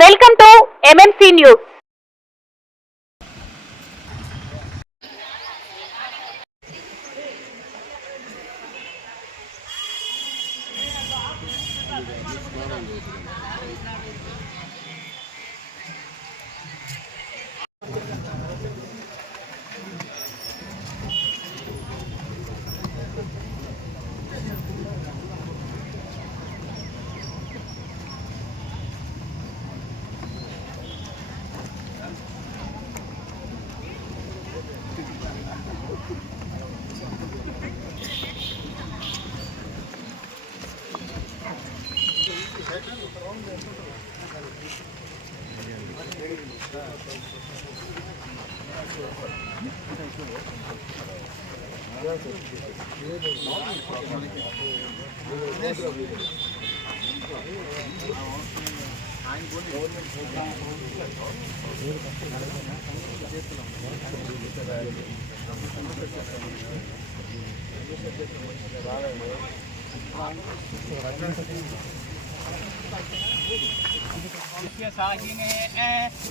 Welcome to MMC news.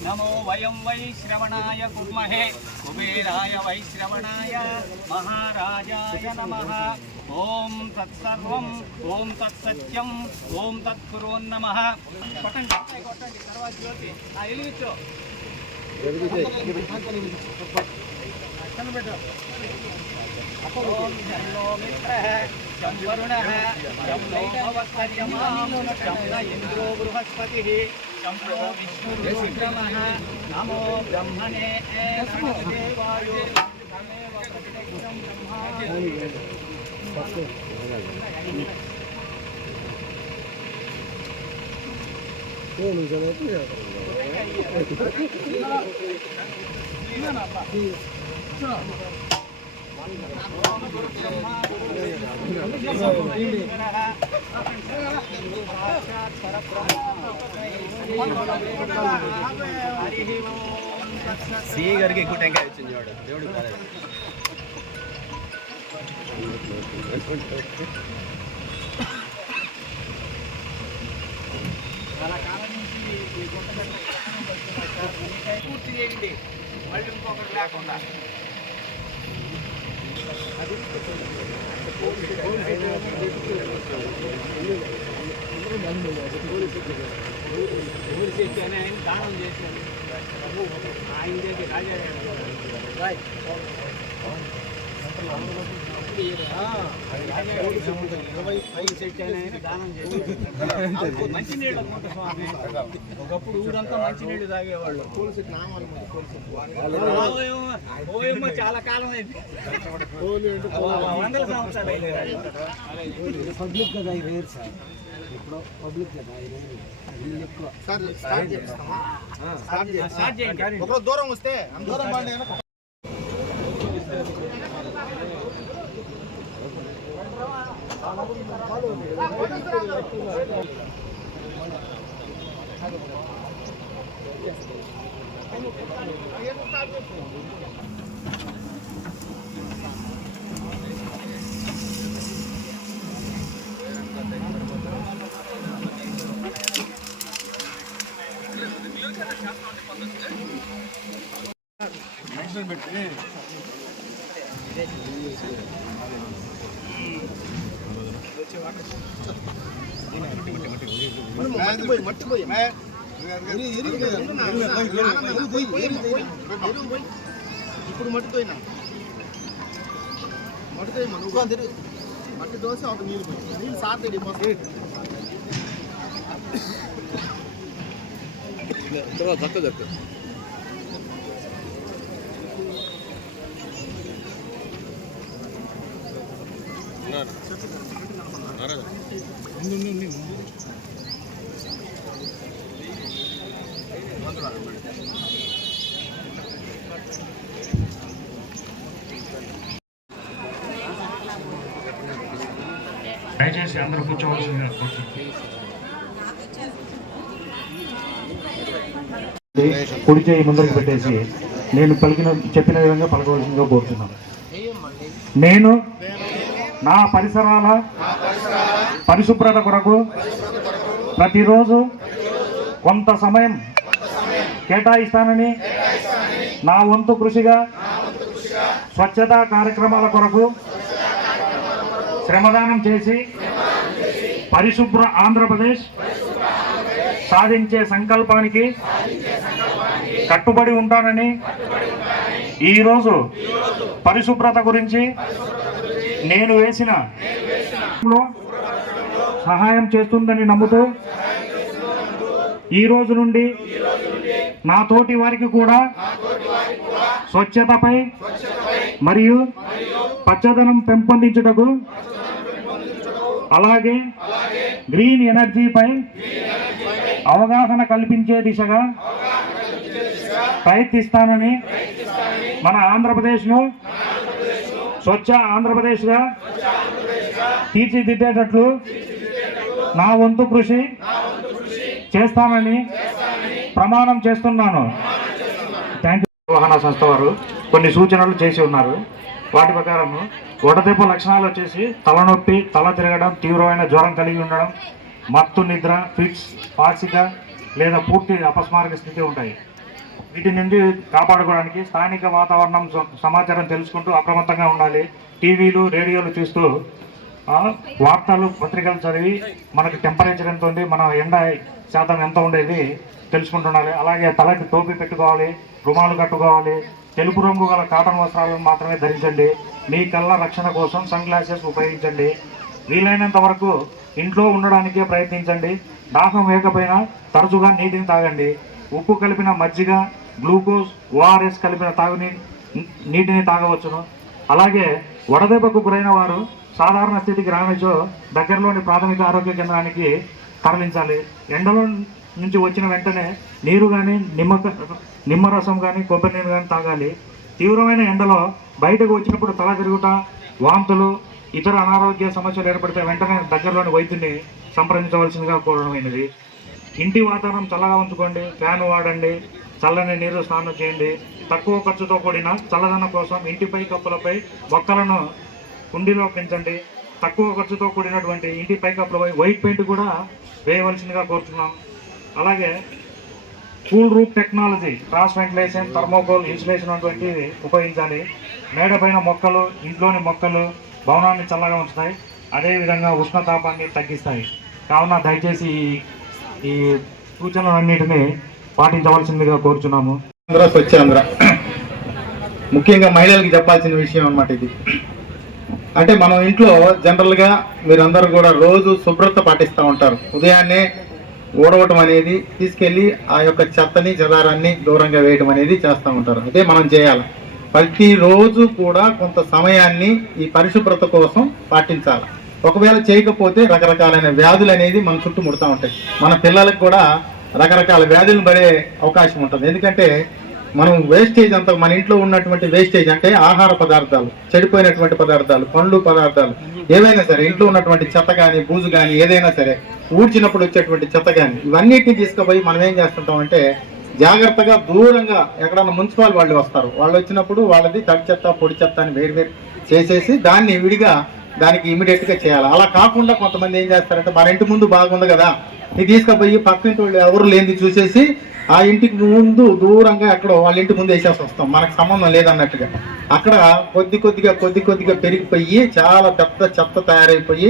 नमो वयं वैश्रवणाय कुर्महे कुबेराय वैश्रवणाय महाराजाय नमः. ओम तत्सर्वं ओम तत्सत्यं ओम तत्पुरोन्नमः. కొట్టండి కొట్టండి తర్వాత జ్యోతి ఆ ఎలిగించు ఓం జన్మో మిత్రః యం వరుణః యం భవత్పర్యమాం యం ఇంద్రో బృహస్పతిః యం విష్ణుర్విక్రమః. నమో బ్రహ్మణే దేవాయ తమేవ ప్రతిదక్షం సిఏ గారికి ఎక్కువ టెంకాయ వచ్చింది దేవుడికి కాలేదు. చాలా కాలం నుంచి ఈ గుంట పూర్తి చేయండి మళ్ళీ ఇంకొకటి లేకుండా. దానం చేశాను ఆయన దగ్గర రాజా మంచినీళ్ళు స్వామి. ఒకప్పుడు ఊరంతా మంచినీళ్ళు తాగేవాళ్ళు. ఓయమ్మ చాలా కాలం అయింది, వందల సంవత్సరాలు అయింది. పబ్లిక్ కదా ఇది వేరు సార్, ఇప్పుడు పబ్లిక్ కదా ఎక్కువ దూరం వస్తే దూరం పెట్టి ఇప్పుడు మట్టిపోయినా మట్టిపోయి మట్టి దోశ ఒక నీళ్ళు పోయి నీళ్ళు సార్తడి తర్వాత దక్క దక్క దయచేసి అందరూ కూర్చోవలసిందిగా కూర్చోండి. కుడి చేయి ముందుకు పెట్టేసి నేను చెప్పిన విధంగా పలకవలసిందిగా కోరుతున్నాను. నేను నా పరిసరాల పరిశుభ్రత కొరకు ప్రతిరోజు కొంత సమయం కేటాయిస్తానని నా వంతు కృషిగా స్వచ్ఛతా కార్యక్రమాల కొరకు శ్రమదానం చేసి పరిశుభ్ర ఆంధ్రప్రదేశ్ సాధించే సంకల్పానికి కట్టుబడి ఉంటానని ఈరోజు పరిశుభ్రత గురించి నేను వేసిన సహాయం చేస్తుందని నమ్ముతూ ఈ రోజు నుండి నా తోటి వారికి కూడా స్వచ్ఛతపై మరియు పచ్చదనం పెంపొందించుటకు అలాగే గ్రీన్ ఎనర్జీపై అవగాహన కల్పించే దిశగా ప్రయత్నిస్తానని మన ఆంధ్రప్రదేశ్ను స్వచ్ఛ ఆంధ్రప్రదేశ్గా తీర్చిదిద్దేటట్లు నా వంతు కృషి చేస్తానని ప్రమాణం చేస్తున్నాను. Thank you. నిర్వహణ సంస్థ వారు కొన్ని సూచనలు చేసి ఉన్నారు. వాటి ప్రకారం వడదెబ్బ లక్షణాలు వచ్చేసి తలనొప్పి, తల తిరగడం, తీవ్రమైన జ్వరం కలిగి ఉండడం, మత్తు నిద్ర, ఫిట్స్, పాక్షిక లేదా పూర్తి అపస్మారక స్థితి ఉంటాయి. వీటి నుండి కాపాడుకోవడానికి స్థానిక వాతావరణం సమాచారం తెలుసుకుంటూ అప్రమత్తంగా ఉండాలి. టీవీలు, రేడియోలు చూస్తూ వార్తలు, పత్రికలు చదివి మనకి టెంపరేచర్ ఎంత ఉంది, మన ఎండ శాతం ఎంత ఉండేది తెలుసుకుంటుండాలి. అలాగే తలకి టోపీ పెట్టుకోవాలి, రుమాలు కట్టుకోవాలి. తెలుపు రంగు గల కాటన్ వస్త్రాలను మాత్రమే ధరించండి. మీ కళ్ళ రక్షణ కోసం సన్ గ్లాసెస్ ఉపయోగించండి. వీలైనంత వరకు ఇంట్లో ఉండడానికే ప్రయత్నించండి. దాహం వేయకపోయినా తరచుగా నీటిని తాగండి. ఉప్పు కలిపిన మజ్జిగ, గ్లూకోజ్, ఓఆర్ఎస్ కలిపిన నీటిని తాగవచ్చును. అలాగే వడదెబ్బకు గురైన వారు సాధారణ స్థితికి రానిచో దగ్గరలోని ప్రాథమిక ఆరోగ్య కేంద్రానికి తరలించాలి. ఎండలో నుంచి వచ్చిన వెంటనే నీరు కానీ నిమ్మరసం కానీ కొబ్బరి నీరు కానీ తాగాలి. తీవ్రమైన ఎండలో బయటకు వచ్చినప్పుడు తల తిరుగుట, వాంతులు, ఇతర అనారోగ్య సమస్యలు ఏర్పడితే వెంటనే దగ్గరలోని వైద్యుని సంప్రదించవలసిందిగా కోరడమైనది. ఇంటి వాతావరణం చల్లగా ఉంచుకోండి. ఫ్యాన్ వాడండి. చల్లని నీరు స్నానం చేయండి. తక్కువ ఖర్చుతో కూడిన చల్లదనం కోసం ఇంటిపై కప్పులపై మొక్కలను కుండీలో పెంచండి. తక్కువ ఖర్చుతో కూడినటువంటి ఇంటి పైకప్పులపై వైట్ పెయింట్ కూడా వేయవలసిందిగా కోరుతున్నాం. అలాగే cool roof technology, cross ventilation, thermocol, insulation వంటివి ఉపయోగించాలి. మేడపైన మొక్కలు, ఇంట్లోని మొక్కలు భవనాన్ని చల్లగా ఉంచుతాయి. అదేవిధంగా ఉష్ణతాపాన్ని తగ్గిస్తాయి. కావున దయచేసి ఈ సూచనలన్నిటినీ పాటించవలసిందిగా కోరుచున్నాము. స్వచ్ఛాంధ్ర ముఖ్యంగా మహిళలకు చెప్పాల్సిన విషయం అన్నమాట ఇది. అంటే మనం ఇంట్లో జనరల్గా మీరందరూ కూడా రోజు శుభ్రత పాటిస్తూ ఉంటారు. ఉదయాన్నే ఊడవటం అనేది, తీసుకెళ్ళి ఆ యొక్క చెత్తని, చెదారాన్ని దూరంగా వేయడం అనేది చేస్తూ ఉంటారు. అదే మనం చేయాలి. ప్రతిరోజు కూడా కొంత సమయాన్ని ఈ పరిశుభ్రత కోసం పాటించాలి. ఒకవేళ చేయకపోతే రకరకాలైన వ్యాధులు అనేది మన చుట్టూ ముడుతూ ఉంటాయి. మన పిల్లలకు కూడా రకరకాల వ్యాధులు పడే అవకాశం ఉంటుంది. ఎందుకంటే మనం వేస్టేజ్ అంతా, మన ఇంట్లో ఉన్నటువంటి వేస్టేజ్ అంటే ఆహార పదార్థాలు, చెడిపోయినటువంటి పదార్థాలు, పండ్లు పదార్థాలు ఏవైనా సరే, ఇంట్లో ఉన్నటువంటి చెత్త కానీ, బూజు కానీ, ఏదైనా సరే, ఊడ్చినప్పుడు వచ్చేటువంటి చెత్త కానీ, ఇవన్నిటిని తీసుకుపోయి మనం ఏం చేస్తుంటామంటే జాగ్రత్తగా దూరంగా ఎక్కడన్నా మున్సిపల్ వాళ్ళు వస్తారు. వాళ్ళు వచ్చినప్పుడు వాళ్ళది తడి చెత్త, పొడి చెత్త అని వేరు చేసేసి దాన్ని విడిగా దానికి ఇమీడియట్గా చేయాలి. అలా కాకుండా కొంతమంది ఏం చేస్తారంటే మన ఇంటి ముందు బాగుంది కదా, ఇది తీసుకుపోయి పక్కింటి వాళ్ళు ఎవరు లేనిది చూసేసి ఆ ఇంటికి ముందు దూరంగా ఎక్కడో వాళ్ళ ఇంటి ముందు వేసేసి వస్తాం, మనకు సంబంధం లేదన్నట్టుగా. అక్కడ కొద్ది కొద్దిగా పెరిగిపోయి చాలా పెద్ద చెత్త తయారైపోయి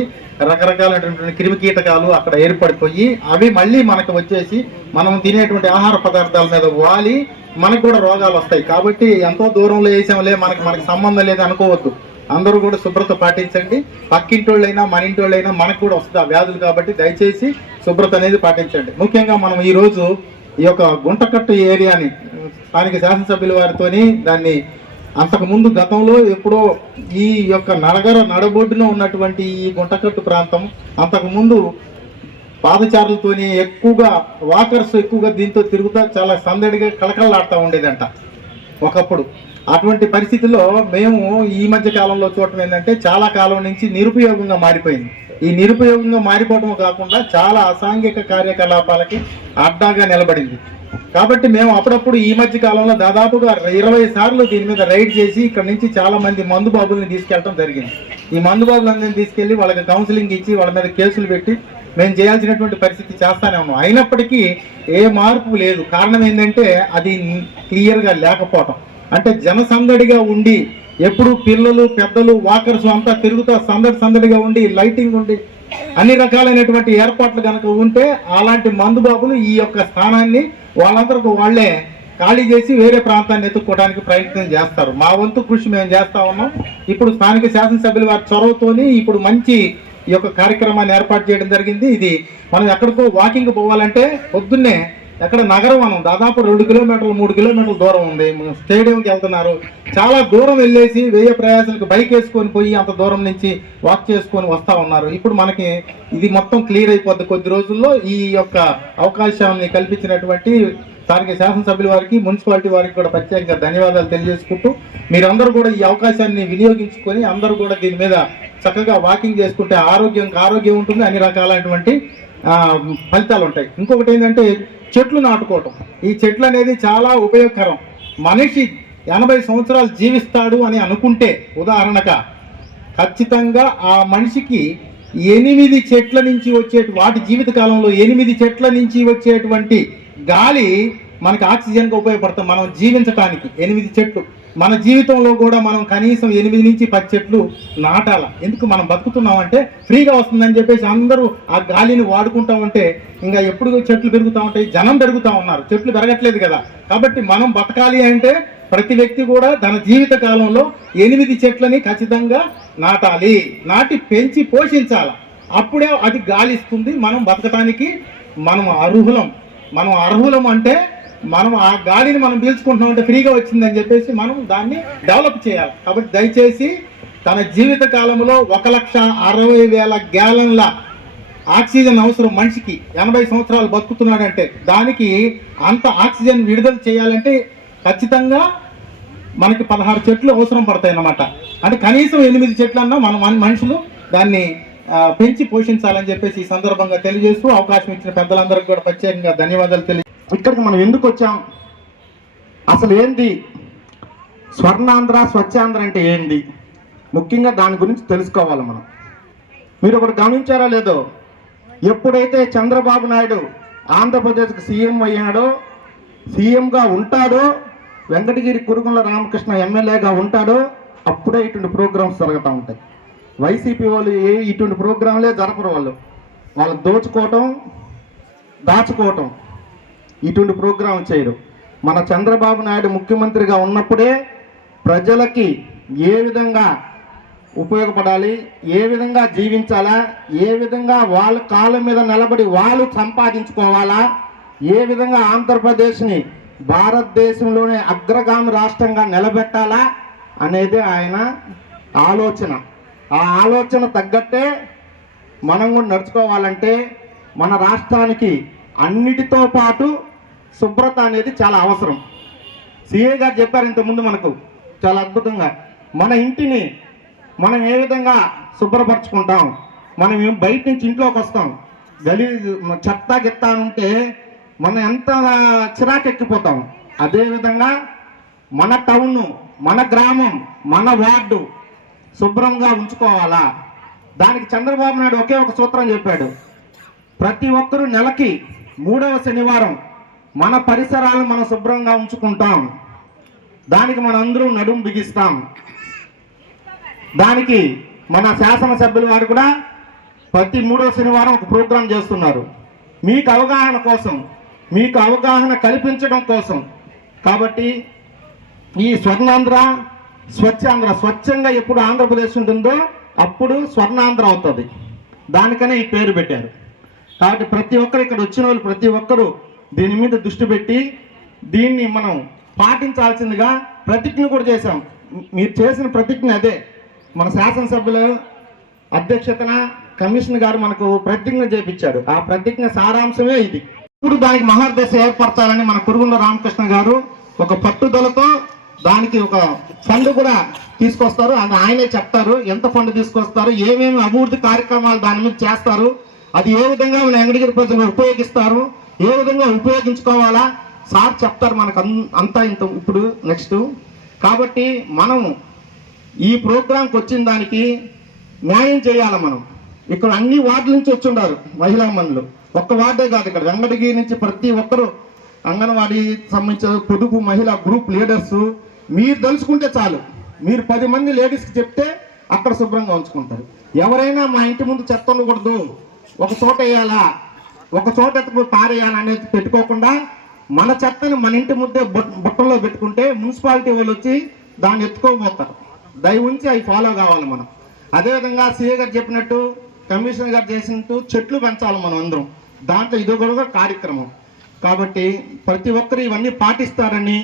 రకరకాలైనటువంటి క్రిమి కీటకాలు అక్కడ ఏర్పడిపోయి అవి మళ్ళీ మనకు వచ్చేసి మనం తినేటువంటి ఆహార పదార్థాల మీద వాలి మనకు కూడా రోగాలు వస్తాయి. కాబట్టి ఎంతో దూరంలో వేసాంలే, మనకి సంబంధం లేదు అనుకోవద్దు. అందరూ కూడా శుభ్రత పాటించండి. పక్కింటోళ్ళైనా మన ఇంటోళ్ళైనా మనకు కూడా వస్తుంది ఆ వ్యాధులు. కాబట్టి దయచేసి శుభ్రత అనేది పాటించండి. ముఖ్యంగా మనం ఈరోజు ఈ యొక్క గుంటకట్టు ఏరియాని స్థానిక శాసనసభ్యుల వారితోని దాన్ని అంతకుముందు గతంలో ఎప్పుడో ఈ యొక్క నడబొడ్డున ఉన్నటువంటి ఈ గుంటకట్టు ప్రాంతం అంతకుముందు పాదచారులతోని ఎక్కువగా వాకర్స్ ఎక్కువగా దీంతో తిరుగుతా చాలా సందడిగా కలకలలాడుతూ ఉండేదంట ఒకప్పుడు. అటువంటి పరిస్థితుల్లో మేము ఈ మధ్య కాలంలో చూడటం ఏంటంటే చాలా కాలం నుంచి నిరుపయోగంగా మారిపోయింది. ఈ నిరుపయోగంగా మారిపోవడం కాకుండా చాలా అసాంఘిక కార్యకలాపాలకి అడ్డాగా నిలబడింది. కాబట్టి మేము అప్పుడప్పుడు ఈ మధ్య కాలంలో దాదాపుగా 20 సార్లు దీని మీద రైడ్ చేసి ఇక్కడ నుంచి చాలా మంది మందుబాబుల్ని తీసుకెళ్ళడం జరిగింది. ఈ మందుబాబులందరినీ తీసుకెళ్లి వాళ్ళకి కౌన్సిలింగ్ ఇచ్చి వాళ్ళ మీద కేసులు పెట్టి మేము చేయాల్సినటువంటి పరిస్థితి చేస్తానే ఉన్నాం. అయినప్పటికీ ఏ మార్పు లేదు. కారణం ఏంటంటే అది క్లియర్గా లేకపోవటం. అంటే జనసందడిగా ఉండి ఎప్పుడు పిల్లలు పెద్దలు వాకర్స్ అంతా తిరుగుతా సందడిగా ఉండి లైటింగ్ ఉండి అన్ని రకాలైనటువంటి ఏర్పాట్లు కనుక ఉంటే అలాంటి మందుబాబులు ఈ యొక్క స్థానాన్ని వాళ్ళందరికీ వాళ్ళే ఖాళీ చేసి వేరే ప్రాంతాన్ని ఎత్తుక్కోవడానికి ప్రయత్నం చేస్తారు. మా వంతు కృషి మేము చేస్తా ఉన్నాం. ఇప్పుడు స్థానిక శాసనసభ్యుల వారి చొరవతోని ఇప్పుడు మంచి ఈ యొక్క కార్యక్రమాన్ని ఏర్పాటు చేయడం జరిగింది. ఇది మనం ఎక్కడికో వాకింగ్ పోవాలంటే పొద్దున్నే ఎక్కడ నగరవనం దాదాపు 2 కిలోమీటర్లు 3 కిలోమీటర్ల దూరం ఉంది. స్టేడియంకి వెళ్తున్నారు. చాలా దూరం వెళ్ళేసి వేయ ప్రయాసాలకు బైక్ వేసుకొని పోయి అంత దూరం నుంచి వాక్ చేసుకొని వస్తూ ఉన్నారు. ఇప్పుడు మనకి ఇది మొత్తం క్లియర్ అయిపోద్ది కొద్ది రోజుల్లో. ఈ యొక్క అవకాశాన్ని కల్పించినటువంటి స్థానిక శాసనసభ్యుల వారికి మున్సిపాలిటీ వారికి కూడా ప్రత్యేకంగా ధన్యవాదాలు తెలియజేసుకుంటూ మీరందరూ కూడా ఈ అవకాశాన్ని వినియోగించుకొని అందరూ కూడా దీని మీద చక్కగా వాకింగ్ చేసుకుంటే ఆరోగ్యం ఉంటుంది, అన్ని రకాలైనటువంటి ఫలితాలు ఉంటాయి. ఇంకొకటి ఏంటంటే చెట్లు నాటుకోవటం. ఈ చెట్లు అనేది చాలా ఉపయోగకరం. మనిషి 80 సంవత్సరాలు జీవిస్తాడు అని అనుకుంటే ఉదాహరణగా ఖచ్చితంగా ఆ మనిషికి 8 చెట్ల నుంచి వాటి జీవిత కాలంలో 8 చెట్ల నుంచి వచ్చేటువంటి గాలి మనకి ఆక్సిజన్గా ఉపయోగపడతాం. మనం జీవించడానికి 8 చెట్లు. మన జీవితంలో కూడా మనం కనీసం 8 నుంచి 10 చెట్లు నాటాల. ఎందుకు మనం బతుకుతున్నామంటే ఫ్రీగా వస్తుందని చెప్పేసి అందరూ ఆ గాలిని వాడుకుంటా ఉంటే ఇంకా ఎప్పుడు చెట్లు పెరుగుతూ ఉంటాయి, జనం పెరుగుతూ ఉన్నారు, చెట్లు పెరగట్లేదు కదా. కాబట్టి మనం బతకాలి అంటే ప్రతి వ్యక్తి కూడా తన జీవిత కాలంలో 8 చెట్లని ఖచ్చితంగా నాటాలి, నాటి పెంచి పోషించాలి. అప్పుడే అది గాలి ఇస్తుంది. మనం బతకటానికి మనం అర్హులం అంటే మనం ఆ గాలిని మనం పీల్చుకుంటున్నాం అంటే ఫ్రీగా వచ్చిందని చెప్పేసి మనం దాన్ని డెవలప్ చేయాలి. కాబట్టి దయచేసి తన జీవిత కాలంలో 1,60,000 గ్యాలన్ల ఆక్సిజన్ అవసరం మనిషికి. 80 సంవత్సరాలు బతుకుతున్నాడంటే దానికి అంత ఆక్సిజన్ విడుదల చేయాలంటే ఖచ్చితంగా మనకి 16 చెట్లు అవసరం పడతాయి అన్నమాట. అంటే కనీసం 8 చెట్లన్నా మన మనుషులు దాన్ని పెంచి పోషించాలని చెప్పేసి ఈ సందర్భంగా తెలియజేస్తూ అవకాశం ఇచ్చిన పెద్దలందరికీ కూడా ప్రత్యేకంగా ధన్యవాదాలు ఇక్కడికి మనం ఎందుకు వచ్చాం, అసలు ఏంటి స్వర్ణాంధ్ర స్వచ్ఛాంధ్ర అంటే ఏంటి, ముఖ్యంగా దాని గురించి తెలుసుకోవాలి మనం. మీరు ఒకటి గమనించారో లేదో, ఎప్పుడైతే చంద్రబాబు నాయుడు ఆంధ్రప్రదేశ్కి సీఎం అయ్యాడో, సీఎంగా ఉంటాడో, వెంకటగిరి కురుగుల రామకృష్ణ ఎమ్మెల్యేగా ఉంటాడో అప్పుడే ఇటువంటి ప్రోగ్రామ్స్ జరుగుతూ ఉంటాయి. వైసీపీ వాళ్ళు ఇటువంటి ప్రోగ్రాంలే జరపరు. వాళ్ళు దోచుకోవటం దాచుకోవటం ఇటువంటి ప్రోగ్రాం చేయరు. మన చంద్రబాబు నాయుడు ముఖ్యమంత్రిగా ఉన్నప్పుడే ప్రజలకి ఏ విధంగా ఉపయోగపడాలి, ఏ విధంగా జీవించాలా, ఏ విధంగా వాళ్ళ కాళ్ళ మీద నిలబడి వాళ్ళు సంపాదించుకోవాలా, ఏ విధంగా ఆంధ్రప్రదేశ్ని భారతదేశంలోనే అగ్రగామి రాష్ట్రంగా నిలబెట్టాలా అనేది ఆయన ఆలోచన. ఆ ఆలోచన తగ్గట్టే మనం కూడా నడుచుకోవాలంటే మన రాష్ట్రానికి అన్నిటితో పాటు శుభ్రత అనేది చాలా అవసరం. సిఏ గారు చెప్పారు ఇంతకుముందు మనకు చాలా అద్భుతంగా. మన ఇంటిని మనం ఏ విధంగా శుభ్రపరచుకుంటాం, మనం బయట నుంచి ఇంట్లోకి వస్తాం, చెత్త గిత్త ఉంటే మనం ఎంత చిరాకెక్కిపోతాం. అదేవిధంగా మన టౌన్, మన గ్రామం, మన వార్డు శుభ్రంగా ఉంచుకోవాలా. దానికి చంద్రబాబు నాయుడు ఒకే ఒక సూత్రం చెప్పాడు. ప్రతి ఒక్కరూ నెలకి 3వ శనివారం మన పరిసరాలను మనం శుభ్రంగా ఉంచుకుంటాం. దానికి మన అందరూ నడుము బిగిస్తాం. దానికి మన శాసనసభ్యుల వారు కూడా ప్రతి 3వ శనివారం ఒక ప్రోగ్రాం చేస్తున్నారు. మీకు అవగాహన కోసం, మీకు అవగాహన కల్పించడం కోసం. కాబట్టి ఈ స్వర్ణాంధ్ర స్వచ్ఛాంధ్ర, స్వచ్ఛంగా ఎప్పుడు ఆంధ్రప్రదేశ్ ఉంటుందో అప్పుడు స్వర్ణాంధ్ర అవుతుంది. దానికనే ఈ పేరు పెట్టారు. కాబట్టి ప్రతి ఒక్కరు ఇక్కడ వచ్చిన వాళ్ళు ప్రతి ఒక్కరూ దీని మీద దృష్టి పెట్టి దీన్ని మనం పాటించాల్సిందిగా ప్రతిజ్ఞ కూడా చేశాం. మీరు చేసిన ప్రతిజ్ఞ అదే. మన శాసనసభ్యుల అధ్యక్షతన కమిషనర్ గారు మనకు ప్రతిజ్ఞ చేపించాడు. ఆ ప్రతిజ్ఞ సారాంశమే ఇది. ఇప్పుడు దానికి మహర్దశ ఏర్పరచాలని మన కురుగుల రామకృష్ణ గారు ఒక పట్టుదలతో దానికి ఒక ఫండ్ కూడా తీసుకొస్తారు. అది ఆయనే చెప్తారు ఎంత ఫండ్ తీసుకొస్తారు, ఏమేమి అభివృద్ధి కార్యక్రమాలు దాని మీద చేస్తారు, అది ఏ విధంగా మన వెంకటగిరి ప్రజలు ఉపయోగిస్తారు, ఏ విధంగా ఉపయోగించుకోవాలా సార్ చెప్తారు మనకు అంతా ఇంత ఇప్పుడు నెక్స్ట్. కాబట్టి మనం ఈ ప్రోగ్రాంకి వచ్చిన దానికి న్యాయం చేయాలి. మనం ఇక్కడ అన్ని వార్డుల నుంచి వచ్చి ఉన్నారు మహిళా మనులు. ఒక్క వార్డే కాదు, ఇక్కడ వెంకటగిరి నుంచి ప్రతి ఒక్కరు అంగన్వాడీ సంబంధించిన పొదుపు మహిళా గ్రూప్ లీడర్స్. మీరు తెలుసుకుంటే చాలు, మీరు 10 మంది లేడీస్కి చెప్తే అక్కడ శుభ్రంగా ఉంచుకుంటారు. ఎవరైనా మా ఇంటి ముందు చెత్త ఉండకూడదు, ఒక చోట వేయాలా, ఒక చోట ఎత్తుకు పారేయాలి అనేది పెట్టుకోకుండా మన చెత్తని మన ఇంటి ముందే బుట్టల్లో పెట్టుకుంటే మున్సిపాలిటీ వాళ్ళు వచ్చి దాన్ని ఎత్తుకోబోతారు. దయ ఉంచి అవి ఫాలో కావాలి మనం. అదేవిధంగా సీఏ గారు చెప్పినట్టు, కమిషనర్ గారు చేసినట్టు చెట్లు పెంచాలి మనం అందరం. దాంట్లో ఇది కూడా కార్యక్రమం. కాబట్టి ప్రతి ఒక్కరు ఇవన్నీ పాటిస్తారని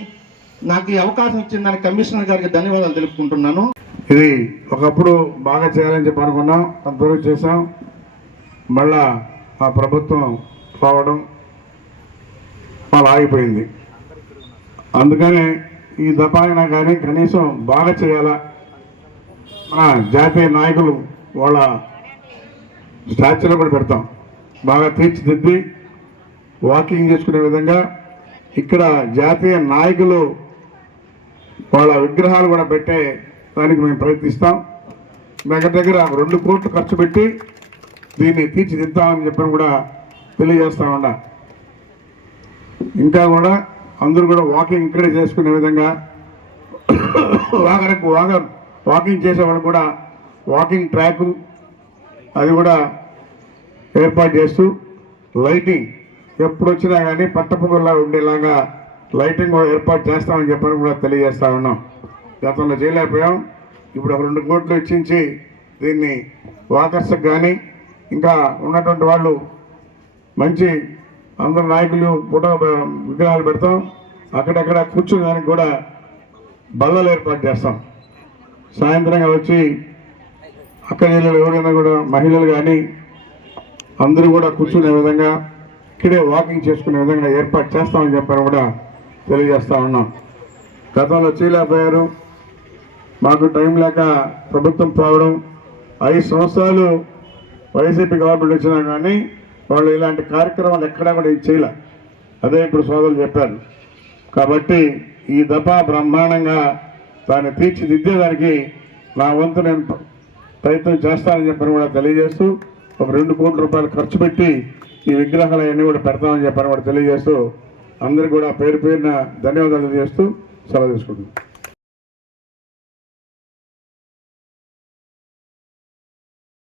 నాకు ఈ అవకాశం ఇచ్చిందని కమిషనర్ గారికి ధన్యవాదాలు తెలుపుకుంటున్నాను. ఇది ఒకప్పుడు బాగా చేయాలని చెప్పి అనుకున్నాం, అంతవరకు చేసాం. మళ్ళా ఆ ప్రభుత్వం రావడం మళ్ళీ ఆగిపోయింది. అందుకని ఈ దఫాయినా కానీ కనీసం బాగా చేయాలా. మన జాతీయ నాయకులు వాళ్ళ స్టాచ్యూలో కూడా పెడతాం, బాగా తీర్చిదిద్ది వాకింగ్ చేసుకునే విధంగా ఇక్కడ జాతీయ నాయకులు వాళ్ళ విగ్రహాలు కూడా పెట్టే దానికి మేము ప్రయత్నిస్తాం. దగ్గర 2 కోట్లు ఖర్చు పెట్టి దీన్ని తీర్చిదిద్దామని చెప్పని కూడా తెలియజేస్తామన్నా. ఇంకా కూడా అందరూ కూడా వాకింగ్ ఇక్కడే చేసుకునే విధంగా వాకింగ్ చేసేవాళ్ళు కూడా వాకింగ్ ట్రాకు అది కూడా ఏర్పాటు చేస్తూ లైటింగ్ ఎప్పుడు వచ్చినా కానీ పట్టపొగల్లా ఉండేలాగా లైటింగ్ ఏర్పాటు చేస్తామని చెప్పని కూడా తెలియజేస్తా ఉన్నాం. గతంలో చేయలేకపోయాం, ఇప్పుడు ఒక 2 కోట్లు వెచ్చించి దీన్ని వాకర్స్కి కానీ ఇంకా ఉన్నటువంటి వాళ్ళు మంచి అందరు నాయకులు ఫోటో విగ్రహాలు పెడతాం. అక్కడక్కడ కూర్చునే దానికి కూడా బల్లలు ఏర్పాటు చేస్తాం. సాయంత్రంగా వచ్చి అక్క చెల్లెలు ఎవరైనా కూడా మహిళలు కానీ అందరూ కూడా కూర్చునే విధంగా ఇక్కడే వాకింగ్ చేసుకునే విధంగా ఏర్పాటు చేస్తామని చెప్పని కూడా తెలియజేస్తా ఉన్నాం. గతంలో చేయలేకపోయారు, మాకు టైం లేక ప్రభుత్వం పోవడం. 5 సంవత్సరాలు వైసీపీ గవర్నమెంట్ వచ్చినా కానీ వాళ్ళు ఇలాంటి కార్యక్రమాలు ఎక్కడా కూడా చేయలే. అదే ఇప్పుడు సోదరులు చెప్పారు. కాబట్టి ఈ దఫా బ్రహ్మాండంగా దాన్ని తీర్చిదిద్దేదానికి నా వంతు నేను ప్రయత్నం చేస్తానని చెప్పని కూడా తెలియజేస్తూ ఒక 2 కోట్ల రూపాయలు ఖర్చు పెట్టి ఈ విగ్రహాలు అన్నీ కూడా పెడతామని చెప్పని కూడా తెలియజేస్తూ అందరికీ కూడా పేరు పేరున ధన్యవాదాలు చేస్తూ సెలవు తీసుకుంటున్నాను.